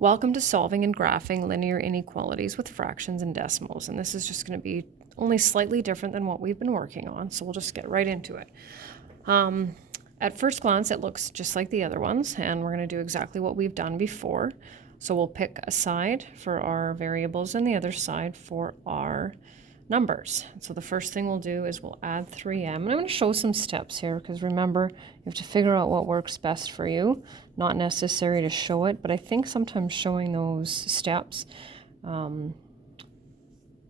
Welcome to solving and graphing linear inequalities with fractions and decimals. And this is just going to be only slightly different than what we've been working on. So we'll just get right into it. At first glance, it looks just like the other ones, and we're going to do exactly what we've done before. So we'll pick a side for our variables and the other side for our numbers. So the first thing we'll do is we'll add 3m. And I'm going to show some steps here because remember, you have to figure out what works best for you. Not necessary to show it, but I think sometimes showing those steps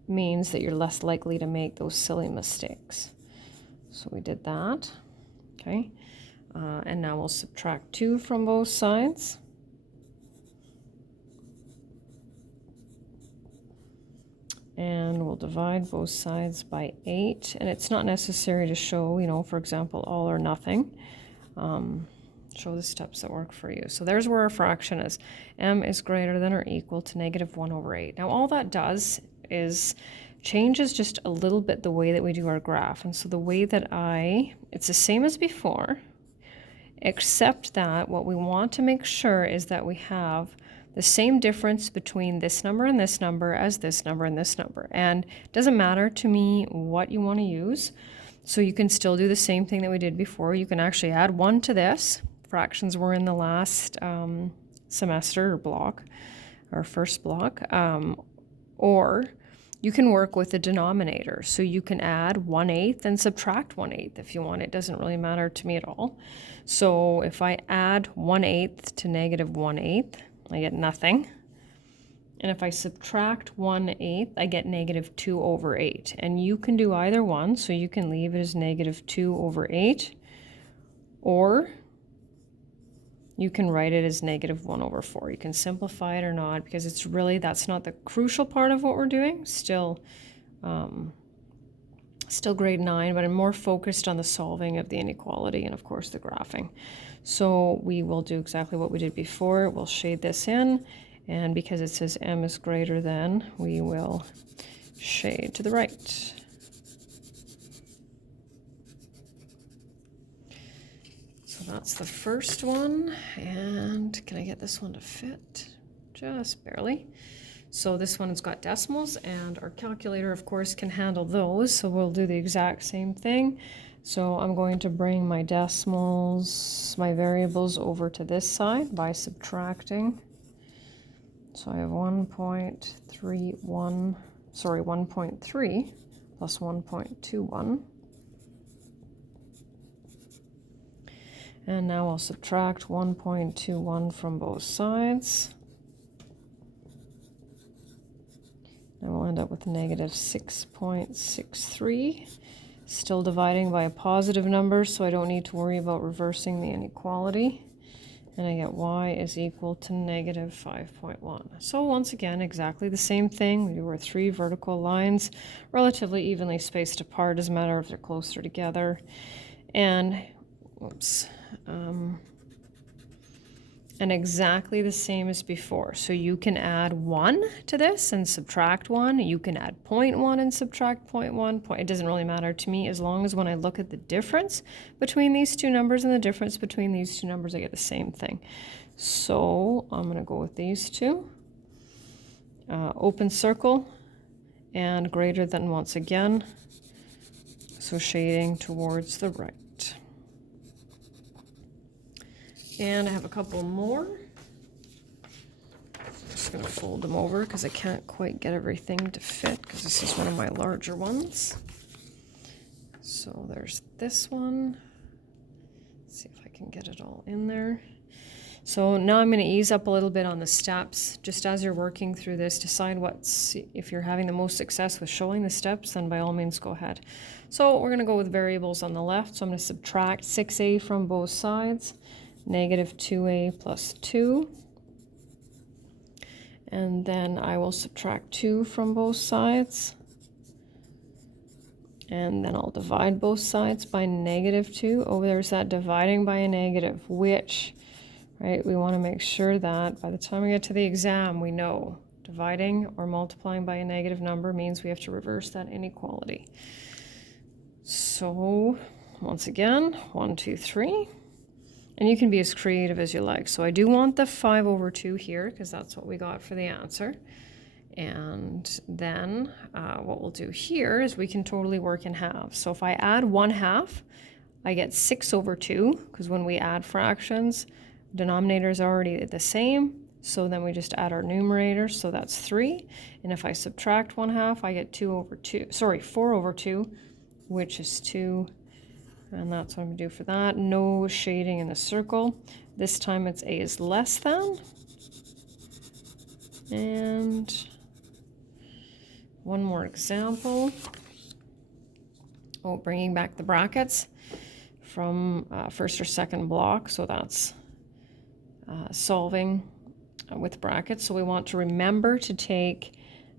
means that you're less likely to make those silly mistakes. So we did that, okay? And now we'll subtract 2 from both sides. And we'll divide both sides by 8. And it's not necessary to show, for example, all or nothing. Show the steps that work for you. So there's where our fraction is. M is greater than or equal to negative 1 over 8. Now all that does is changes just a little bit the way that we do our graph. And so the way that it's the same as before, except that what we want to make sure is that we have the same difference between this number and this number as this number and this number. And it doesn't matter to me what you want to use. So you can still do the same thing that we did before. You can actually add 1 to this. Fractions were in the last semester or block, or first block. Or you can work with the denominator. So you can add 1/8 and subtract 1/8 if you want. It doesn't really matter to me at all. So if I add 1/8 to negative 1/8, I get nothing. And if I subtract 1/8, I get negative 2 over 8. And you can do either one, so you can leave it as negative 2 over 8, or you can write it as negative 1 over 4. You can simplify it or not, because that's not the crucial part of what we're doing. Still grade 9, but I'm more focused on the solving of the inequality and of course the graphing. So we will do exactly what we did before. We'll shade this in, and because it says m is greater than, we will shade to the right. So that's the first one, and can I get this one to fit? Just barely. So this one has got decimals, and our calculator, of course, can handle those, so we'll do the exact same thing. So I'm going to bring my decimals, my variables over to this side by subtracting. So I have 1.3 plus 1.21. And now I'll subtract 1.21 from both sides. And we'll end up with negative 6.63. Still dividing by a positive number, so I don't need to worry about reversing the inequality. And I get y is equal to negative 5.1. So once again, exactly the same thing. We do our 3 vertical lines, relatively evenly spaced apart, doesn't matter if they're closer together. And, and exactly the same as before. So you can add 1 to this and subtract 1. You can add 0.1 and subtract 0.1. It doesn't really matter to me, as long as when I look at the difference between these two numbers and the difference between these two numbers, I get the same thing. So I'm going to go with these two. Open circle and greater than once again. So shading towards the right. And I have a couple more. I'm just going to fold them over because I can't quite get everything to fit, because this is one of my larger ones. So there's this one. Let's see if I can get it all in there. So now I'm going to ease up a little bit on the steps. Just as you're working through this, decide if you're having the most success with showing the steps, then by all means go ahead. So we're going to go with variables on the left. So I'm going to subtract 6a from both sides. Negative 2a plus 2. And then I will subtract 2 from both sides. And then I'll divide both sides by negative 2. Oh, there's that dividing by a negative, which, right, we want to make sure that by the time we get to the exam, we know dividing or multiplying by a negative number means we have to reverse that inequality. So once again, 1, 2, 3. And you can be as creative as you like. So I do want the 5/2 here because that's what we got for the answer. And then what we'll do here is we can totally work in halves. So if I add 1/2, I get 6/2 because when we add fractions, denominator is already the same. So then we just add our numerator, so that's 3. And if I subtract 1/2, I get 4/2, which is 2. And that's what I'm going to do for that. No shading in the circle. This time it's a is less than. And one more example. Oh, bringing back the brackets from first or second block. So that's solving with brackets. So we want to remember to take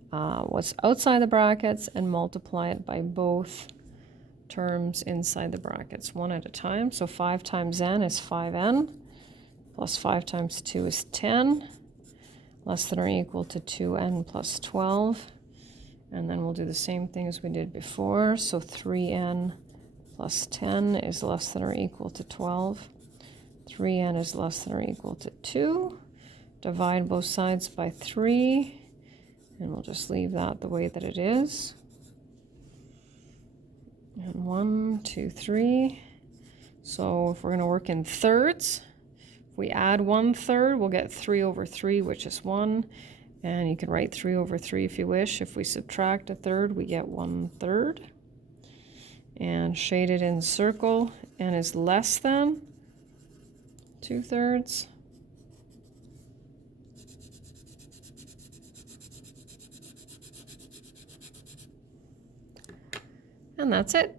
what's outside the brackets and multiply it by both terms inside the brackets one at a time. So 5 times n is 5n, plus 5 times 2 is 10, less than or equal to 2n plus 12. And then we'll do the same thing as we did before. So 3n plus 10 is less than or equal to 12. 3n is less than or equal to 2. Divide both sides by 3, and we'll just leave that the way that it is. And 1, 2, 3. So if we're going to work in thirds, if we add 1/3, we'll get 3/3, which is 1. And you can write 3/3 if you wish. If we subtract 1/3, we get 1/3. And shade it in circle, n is less than 2/3. And that's it.